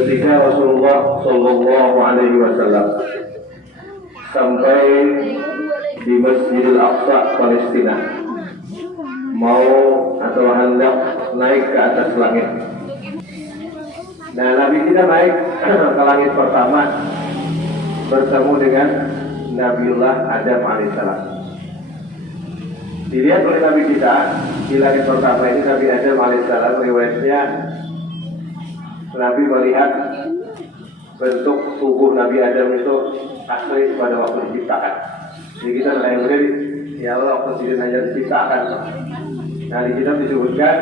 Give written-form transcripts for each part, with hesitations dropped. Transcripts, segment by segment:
ketika Rasulullah Shallallahu Alaihi Wasallam sampai di Masjidil Aqsa Palestina, mau atau hendak naik ke atas langit. Nah, Nabi kita naik ke langit pertama bertemu dengan Nabiullah Adam alaihissalam. Dilihat oleh Nabi kita di langit pertama ini, Nabi Adam alaihissalam, riwayatnya Nabi melihat bentuk tubuh Nabi Adam itu asli pada waktu diciptakan. Jadi kita melihat, ya Allah, presiden aja diciptakan. Nah, di kitab disebutkan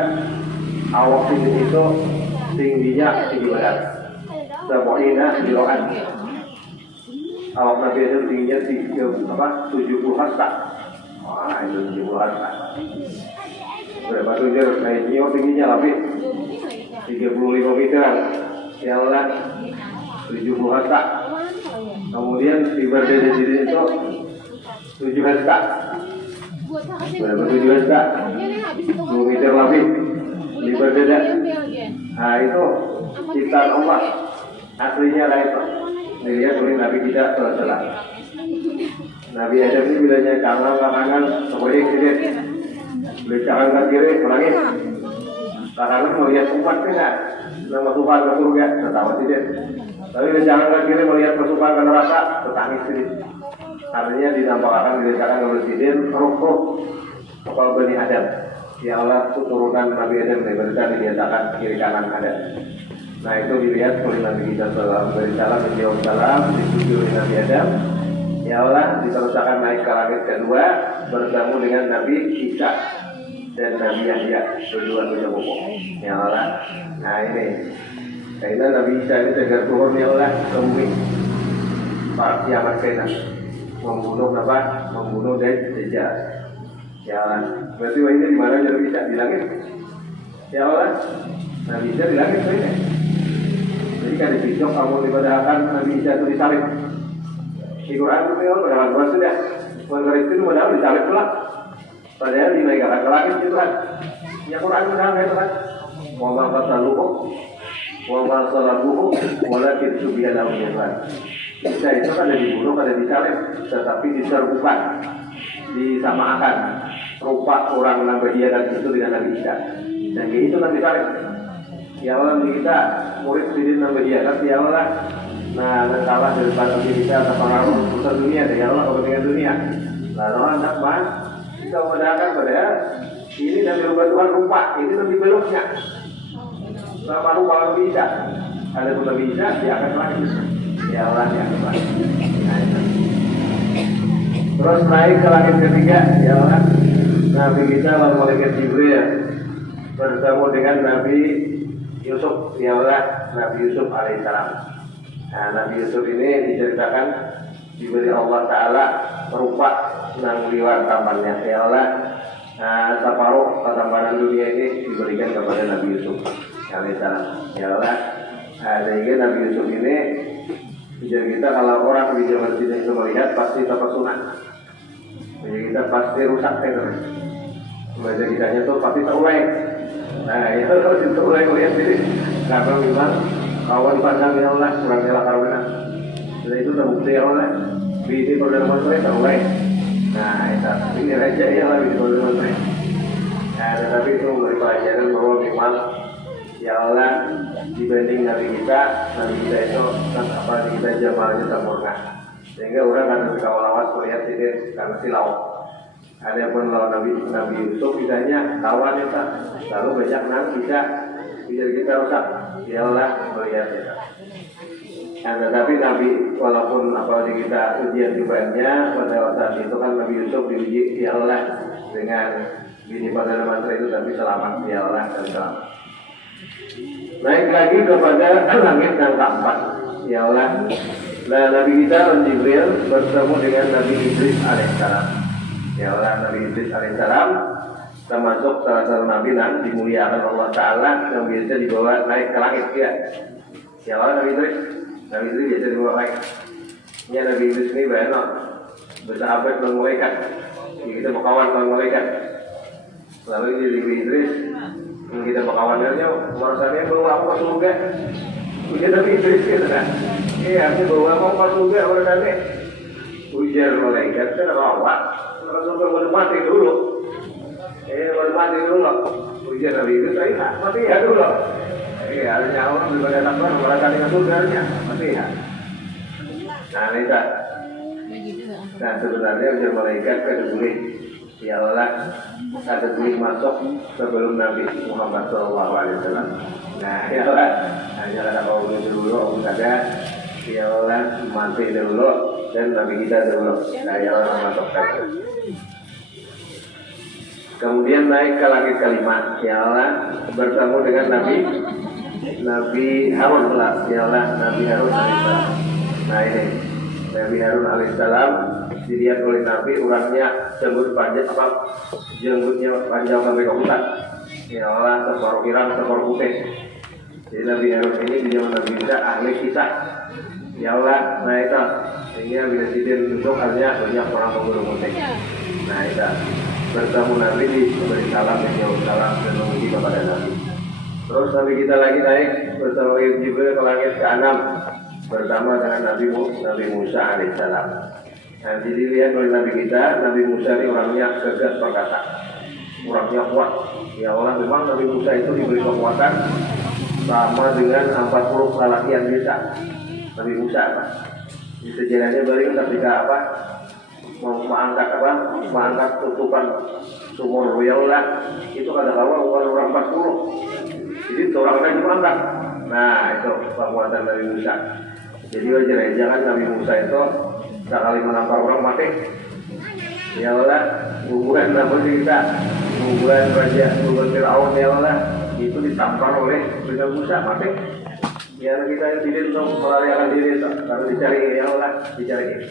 awak sini itu tingginya tinggi badan, semuanya kiloan. Awak Nabi Adam tingginya 70 hasta. Wah, itu 70 hasta. Berapa tuh dia kayaknya tingginya lebih 35 meteran. Ya Allah, 70 hasta. Kemudian di berdiri sini itu 7 hasta. Berapa 7 hasta? 10 meter lebih. Di berdiri. Nah, itu ciptaan Allah. Aslinya lah itu. Dilihat oleh Nabi kita SAW. Nabi Adam ini bilanya kanan, semuanya kiri. Boleh kanan ke kiri, ulangin. Kanan melihat umat kan, nama Tuhan ke surga, tertawa tidak. Tapi bila jangan ke kiri melihat pasukan ke neraka, tertangis sedikit. Artinya dinampakkan dikatakan oleh Presiden roh kepala Bani Adam. Ya Allah, turunan Nabi Adam diberikan dinyatakan kiri kanan ada. Nah, itu dilihat oleh Nabi kita Sallallahu Alaihi Wasallam, menjawab salam, dipuji oleh Nabi Adam. Ya Allah, diteruskan naik ke langit kedua bertemu dengan Nabi Isa dan Nabi Yahya, berdua bertemu. Ya Allah, nah ini karena Nabi Isa ini tegar turun, ya Allah, ke bumi para kiamat kena membunuh apa? Membunuh Dajjal. Ya Allah, berarti ini di mana Nabi Isa di langit? Ya Allah, Nabi Isa di langit ini. Jadi kan di besok kamu dibadahkan Nabi Isa itu disalib. Di Quran itu ya, padahal Quran sudah mengeris itu padahal disalib pula. Padahal dinaikkan ke langit itu kan. Ya Quran sudah itu kan. Wa ma qataluhu wa ma salabuhu walakin syubbiha lahum kan. Isa itu kan ada dibunuh, ada disalib, tetapi diserupakan, disamakan rupa orang Nabi dia dan itu dengan Nabi Isa. Dan itu Nabi salib. Ya Allah, kita murid sidin Nabi dia, tapi ya Allah, nah salah dari Nabi kita terpengaruh pusat dunia, ya Allah, kepentingan dunia. Lalu anak man kita mengadakan pada ini Nabi rubah Tuhan rupa, ini lebih beloknya. Sama rupa Nabi Isa, ada pun Nabi Isa dia akan lagi. Ya Allah, ya Allah. Terus naik ke langit ketiga, ya Allah, Nabi kita lalu malaikat Jibril bertemu dengan Nabi Yusuf, ya Allah, Nabi Yusuf alaihissalam. Nah, Nabi Yusuf ini diceritakan diberi Allah Ta'ala berupa nang liwat tampannya, ya Allah. Nah, separuh ketampanan dunia ini diberikan kepada Nabi Yusuf alaihissalam, ya Allah. Nah, sehingga Nabi Yusuf ini jadi kita kalau orang di zaman sini itu melihat pasti terpesona. Jadi kita pasti rusak terus. Baca kitanya tuh pasti terurai. Nah, itu harus terurai melihat ini. Karena memang kawan pandang ya Allah kurang rela karena. Jadi itu terbukti ya Allah. Bini Perdana Menteri terurai. Nah, itu ini raja ya lah Bini Perdana Menteri. Nah, tetapi itu memberi pelajaran bahwa memang ya Allah dibanding Nabi kita itu kan apa kita jamalnya sempurna. Sehingga orang akan berkawal-awas melihat ini karena silau. Ada pun lawan Nabi Yusuf misalnya kawan itu lalu banyak nanti bisa kita rusak. Ya Allah melihat kita. Nah, tetapi Nabi walaupun apalagi kita ujian cobanya pada saat itu kan Nabi Yusuf diuji ya Allah dengan bini Perdana Menteri itu tapi selamat ya Allah dan selamat. Naik lagi kepada langit yang keempat ya Allah. Nah, Nabi kita Jibril bertemu dengan Nabi Idris alaihissalam. Ya Allah, Nabi Idris alaihissalam termasuk salah satu Nabi yang dimuliakan Allah Ta'ala yang biasa dibawa naik ke langit ya. Ya Allah, Nabi Idris biasa dibawa naik. Ya Nabi Idris ini banyak bersahabat dengan malaikat. Kita berkawan dengan malaikat. Lalu Nabi Idris kita berkawan dengannya, merasanya belum aku ke surga. Ujar Nabi Idris gitu kan. Artinya bahwa mau masuk surga orang tadi. Ujar malaikat kan rawat. Masuk surga baru mati dulu. Baru mati dulu. Ujar Nabi Idris saya mati ya dulu. Harusnya orang daripada takbar malah kali masuk surganya mati ya. Nah ini tak. Nah sebenarnya ujar malaikat kan boleh. Ya Allah, ada boleh masuk sebelum Nabi Muhammad SAW. Nah, ya Allah, hanya kata kau dulu, aku kata, ya Allah, mati dulu dan Nabi kita dulu. Nah, ya Allah masuk saja. Kemudian naik ke langit kelima, ya Allah, bertemu dengan Nabi Harun pula, ya Allah, Nabi Harun alaihissalam. Nah ini, Nabi Harun alaihissalam dilihat oleh Nabi orangnya jenggut panjang jenggutnya panjang sampai ke hutan. Ya Allah, separuh pirang, separuh putih. Jadi Nabi Harun ini di zaman Nabi Musa ahli kisah. Ya Allah, nah itu sehingga bila sidin untuk artinya banyak orang pemburu putih. Nah itu bertemu Nabi diberi salam dan jauh salam dan memuji kepada Nabi. Terus Nabi kita lagi naik bersama Jibril ke langit ke-6 bersama dengan Nabi Musa alaihissalam. Nanti dilihat oleh Nabi kita, Nabi Musa ini orangnya gagah perkasa, orangnya kuat. Ya Allah, memang Nabi Musa itu diberi kekuatan sama dengan 40 lelakian biasa. Nabi Musa apa? Di sejarahnya balik ketika apa? Mengangkat tutupan sumur Royaulah itu kadang-kadang bukan orang 40. Jadi seorang lagi mengangkat. Nah itu kekuatan Nabi Musa. Jadi wajar ya, jangan Nabi Musa itu sekali menampar orang mati. Ya Allah, hubungan Nabi kita, hubungan Raja Fir'aun ya Allah, itu ditampar oleh Nabi Musa mati. Ya kita tidak untuk melarikan diri, kalau dicari ya Allah, dicari.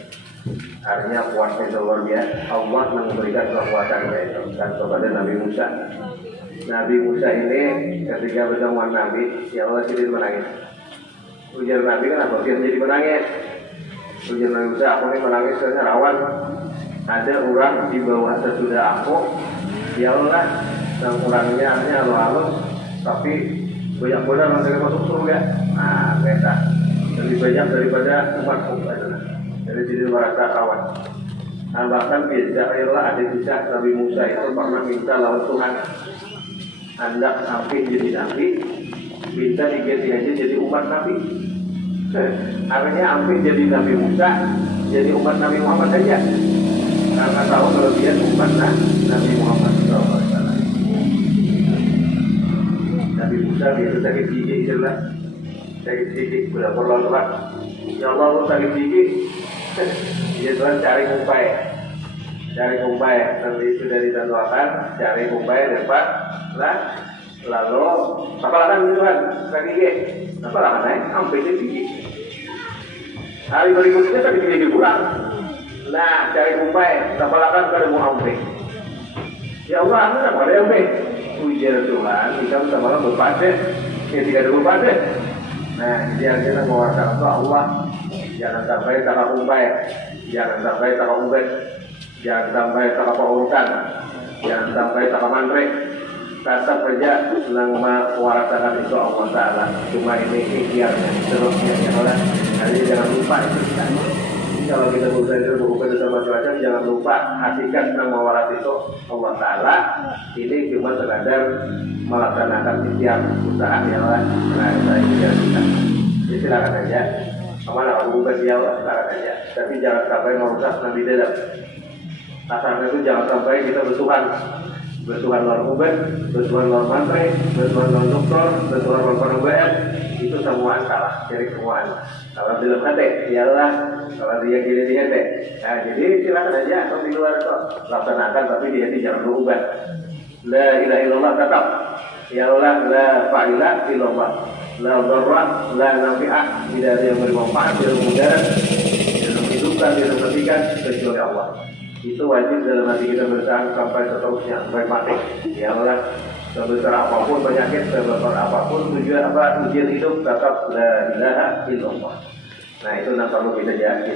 Artinya kuasa itu luar biasa. Allah memberikan kekuatan itu dan kepada Nabi Musa. Nabi Musa ini ketika bertemu Nabi, ya Allah jadi menangis. Ujar Nabi kenapa dia jadi menangis? Ujar Nabi Musa, aku ini menangis karena rawan ada orang di bawah sesudah aku. Ya Allah, yang orangnya halus, tapi banyak benar yang masuk surga. Nah, mereka lebih banyak daripada umatku. Jadi merasa kawan. Nah, bahkan biasa ada kisah Nabi Musa itu pernah minta lawan Tuhan, hendak sampai jadi nabi, minta diganti aja jadi umat Nabi. Artinya hampir jadi Nabi Musa, jadi umat Nabi Muhammad saja. Karena tahu kelebihan umat Nabi Muhammad SAW. Nabi Musa biasa sakit gigi jelas, sakit gigi sudah perlu tepat. Ya Allah, lu sakit gigi, dia telah cari kumpai, nanti sudah ditentukan, cari kumpai dapat lah. Lalu apalagi gitu kan, sakit gigi, apalagi sampai jadi gigi. Hari berikutnya sakit gigi kurang. Nah, cari kumpai, apalagi kada mau sampai. Ya Allah, anu tak ada sampai. Ujar Tuhan, kita sama berpadet, ya tidak ada berpadet. Nah, dia kita mewartakan ke Allah, jangan sampai tak kumpai, jangan sampai tak ubed, jangan sampai tak urutan, jangan sampai tak mantre. Tetap saja nama mewartakan itu Allah Ta'ala. Cuma ini ikhtiarnya, terusnya ya Allah. Jadi jangan lupa itu kan. Kalau kita belajar buku sama macam jangan lupa hakikat nama warat itu Allah Ta'ala. Ini cuma sekadar melaksanakan ikhtiar usaha ya Allah. Nah, saya ikhtiar kita. Jadi silakan aja. Kemana kalau bukan dia silakan aja. Tapi jangan sampai merusak Nabi dalam. Asalnya itu jangan sampai kita bersuhan luar ubed, bersuhan luar mantre, bersuhan luar dokter, bersuhan luar penembaan. Itu semua salah, jadi semua. Kalau dalam hati, iyalah. Kalau dia gini hati. Nah, jadi silakan aja. Kalau di luar itu laksanakan, tapi di hati jangan berubah. La ilaha illallah tetap. Ya Allah, la fa'ilah illallah. La dharra, la nafi'ah. Tidak ada yang beri manfaat, tidak mudarat, tidak menghidupkan, tidak mematikan kecuali Allah. Itu wajib dalam hati kita bertahan sampai seterusnya, sampai mati. Ya Allah, sebesar apapun penyakit, sebesar apapun tujuan apa ujian hidup, tetap la ilaha illallah. Nah itu yang perlu kita jaga.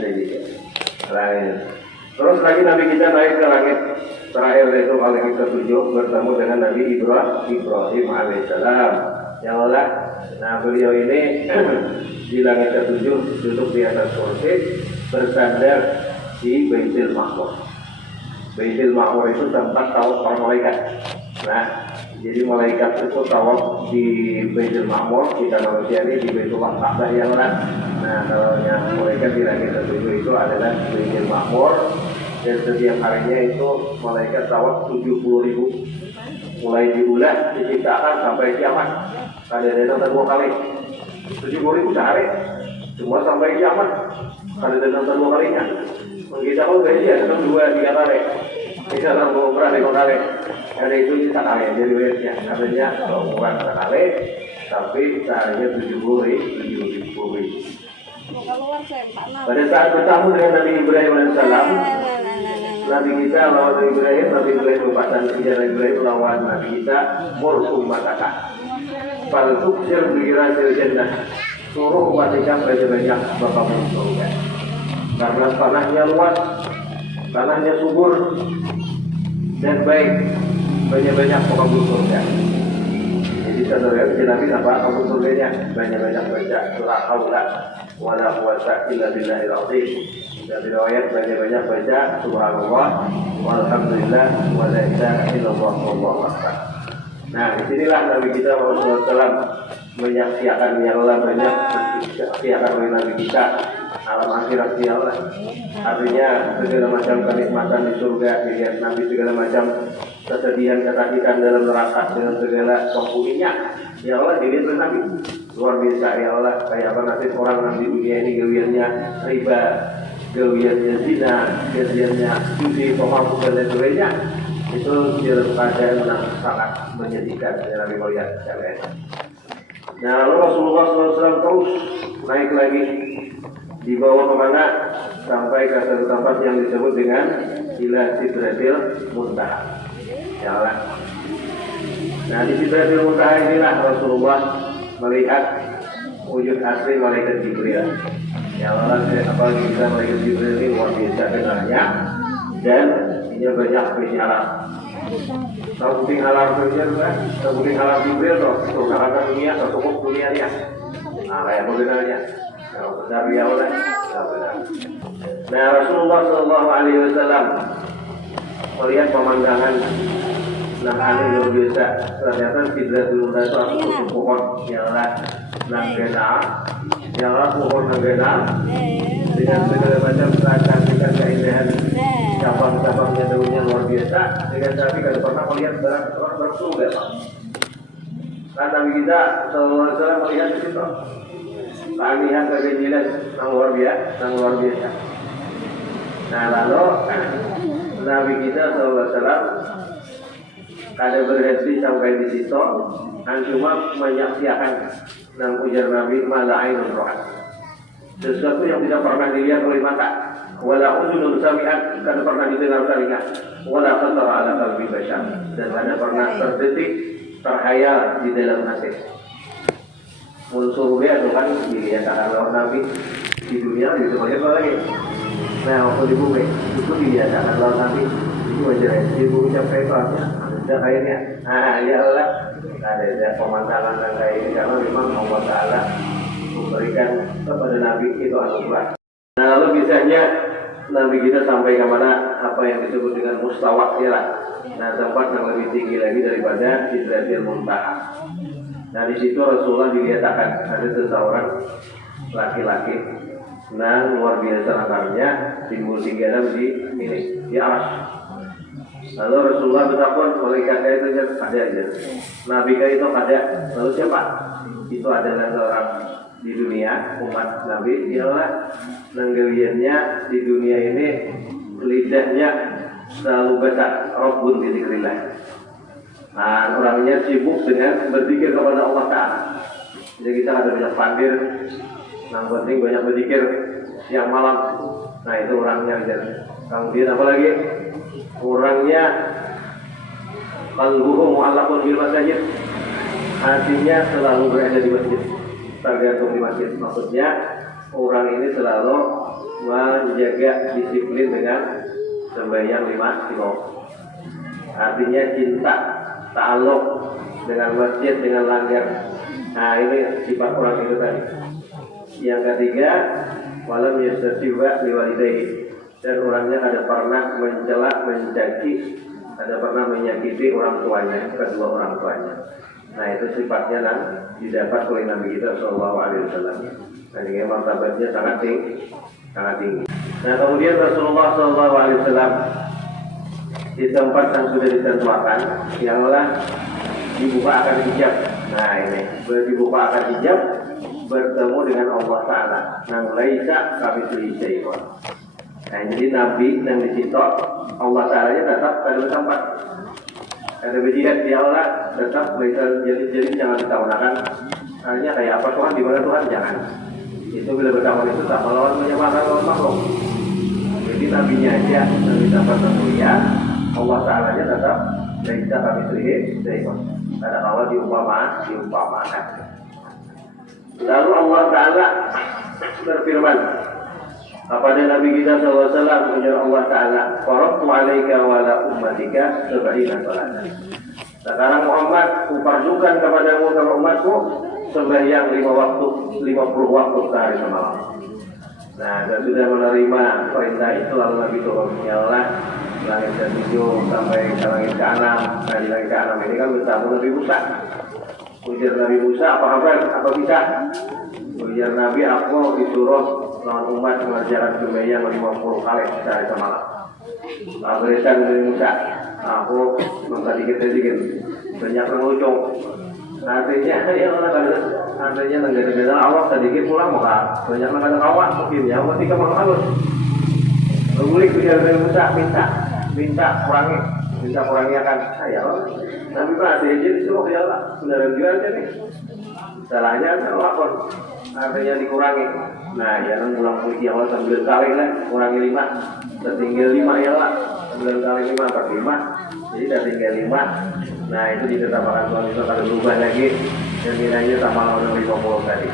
Terus lagi Nabi kita naik ke langit terakhir, yaitu langit ke-7 bertemu dengan Nabi Ibrahim alaihissalam. Ya Allah. Nah beliau ini di langit ketujuh duduk di atas kursi bersandar di Baitul Ma'mur. Baitul Ma'mur itu tempat tawaf para malaikat. Nah, jadi malaikat itu tawaf di Baitul Ma'mur, kita manusia ini di Baitullah Ka'bah ya orang. Nah, kalau yang malaikat di langit ketujuh itu adalah Baitul Ma'mur, dan setiap harinya itu malaikat tawaf 70.000, mulai diulah diciptakan sampai kiamat. Ada datang 2 kali, 70.000 sehari, semua sampai kiamat. Ada datang 2 kalinya. Kita pun gaji datang 2-3 kali. Kita orang mau umrah 5 kali. Ada itu sekali, jadi wesnya katanya kalau umrah sekali, tapi seharinya 70.000. Pada saat bertemu dengan Nabi Ibrahim AS, Nabi kita lawan Nabi Ibrahim berpasan dengan Nabi Ibrahim lawan Nabi kita murkum mataka. Palsu sir bikiran sir jannah. Suruh umat Islam banyak bapak surga. Karena tanahnya luas, tanahnya subur dan baik, banyak-banyak penghuni surga. Jadi saudara Nabi apa penghuni surganya banyak-banyak baca surah Al-Haula wala quwwata illa billahil azim. Dan riwayat banyak-banyak baca subhanallah walhamdulillah wala ilaha illallah wallahu akbar. Nah, disinilah Nabi kita Rasulullah SAW menyaksikan ya Allah banyak menyaksikan oleh Nabi kita alam akhirat ya Allah. Artinya segala macam kenikmatan di surga dilihat Nabi, segala macam kesedihan kesakitan dalam neraka dengan segala penghuninya ya Allah dilihat oleh Nabi. Luar biasa ya Allah, kayak apa nasib orang di dunia ini, gawiannya riba, gawiannya zina, gawiannya judi, pemabuk dan lain sebagainya. Itu dalam keadaan yang sangat menyedihkan ya Nabi melihat sekalian. Nah, lalu Rasulullah SAW terus naik lagi, dibawa kemana? Sampai ke satu tempat yang disebut dengan Ila Sidratil Muntaha. Ya Allah. Nah, di Sidratil Muntaha inilah Rasulullah melihat wujud asli malaikat Jibril. Ya Allah, apalagi kita malaikat Jibril ini luar biasa kenalnya, dan ini banyak bicara. Tahu puting alam dunia kan? Tahu puting alam Jibril toh, surga dunia, atau cukup dunia dia. Nah, kayak begininya. Kalau benar ya Allah, benar. Nah, Rasulullah SAW melihat pemandangan nah aneh luar biasa. Ternyata Sidratul Muntaha itu aku pohon yang langgena, yang pohon langgena dengan segala macam kecantikan keindahan. Cabang-cabangnya daunnya luar biasa. Dengan Nabi kalau pernah melihat barang surga, Pak. Nah, Nabi kita SAW melihat di situ. Lihat kegejilan yang luar biasa. Nah, lalu Nabi kita SAW kada berhenti sampai di situ, dan cuma menyaksikan dan ujar Nabi mala'inun ro'at. Sesuatu yang tidak pernah dilihat oleh mata, wala udhunun sami'at, kan pernah didengar telinga, wala khatara ala qalbi bashar, dan ada pernah terdetik terhayal di dalam hati. Unsur dia itu kan dilihat oleh Nabi di dunia itu bagaimana lagi? Nah, waktu di bumi itu dilihat oleh Nabi itu wajar di bumi sampai itu ada kayaknya. Nah, ya Allah, ada pemandangan yang kayak ini karena memang Allah Taala memberikan kepada Nabi itu anugerah. Nah, lalu bisanya Nabi kita sampai ke mana? Apa yang disebut dengan mustawa ya lah. Nah, tempat yang lebih tinggi lagi daripada Sidratil Muntaha. Nah, di situ Rasulullah dilihatkan ada seseorang laki-laki, nah luar biasa nakarnya, timbul tinggi dalam di aras. Lalu Rasulullah bertakwa malaikatnya itu ada aja. Nabi itu ada. Lalu siapa? Itu adalah seorang di dunia umat Nabi. Ialah nanggawiannya di dunia ini lidahnya selalu besar. Rabbun bizikrillah. Nah, orangnya sibuk dengan berzikir kepada Allah Ta'ala. Jadi kita ada banyak pandir, yang penting banyak berzikir siang malam. Nah, itu orangnya. Kemudian apa lagi? Orangnya qalbuhu mu'allaqun bil masajid. Hatinya selalu berada di masjid, tergantung di masjid. Maksudnya orang ini selalu menjaga disiplin dengan sembahyang 5 waktu. Artinya cinta ta'alluq dengan masjid, dengan langgar Nah ini sifat orang itu tadi. Yang ketiga, walam yastatiwa liwalidayhi, dan orangnya ada pernah mencela, mencaci, ada pernah menyakiti orang tuanya, kedua orang tuanya. Nah itu sifatnya yang didapat oleh Nabi kita Shallallahu Alaihi Wasallam. Dan ini martabatnya sangat tinggi, sangat tinggi. Nah kemudian Rasulullah Shallallahu Alaihi Wasallam di tempat yang sudah ditentukan, yangilah dibuka akan hijab. Nah ini dibuka akan hijab, bertemu dengan Allah Taala. Nang laisa kamitslihi syai'un. Nah jadi Nabi yang disitu Allah Taala nya tetap pada tempat. Ada berjihad di Allah tetap bisa jadi jangan ditahunakan. Hanya kayak apa Tuhan di mana Tuhan jangan. Itu bila berkawan itu tak melawan menyembahkan lawan makhluk. Jadi nabinya aja yang dapat termulia, Allah Taala nya tetap bisa kamitslihi syai'un. Ada kalau diumpamakan. Lalu Allah Taala berfirman kepada Nabi kita SAW, ujar Allah Ta'ala, "Faratu alaika wa ala ummatika sab'ina salatan." Sekarang Muhammad, kufardukan kepadamu dan umatku sembahyang 50 waktu sehari semalam. Nah, dan sudah menerima perintah itu, lalu Nabi turun menyalah langit ke-7 sampai ke langit ke-6. Nah, di langit ke-6 ini kan bertemu Nabi Musa. Ujar Nabi Musa, apa bisa? Ujar Nabi, aku disuruh lawan umat mengajarkan sembahyang 50 kali sehari semalam. Berikan dari Musa, aku minta dikit-dikit, banyak pengunjung. Artinya ya artinya negara-negara Allah sedikit pulang maka banyak negara kawan mungkin ya, mesti kamu halus. Berulik dari Musa, minta kurangi akan saya. Nabi berarti disuruh ya Allah, beneran juga aja nih. Salahnya kan lapor, artinya dikurangi. Nah, jangan pulang pergi awal 9 kali lah, kurangi 5, tertinggal 5 ya lah, 9 kali 5 per 5, jadi tertinggal 5. Nah itu ditetapkan Tuhan itu kalau berubah lagi dan nilainya sama lawan 50 tadi.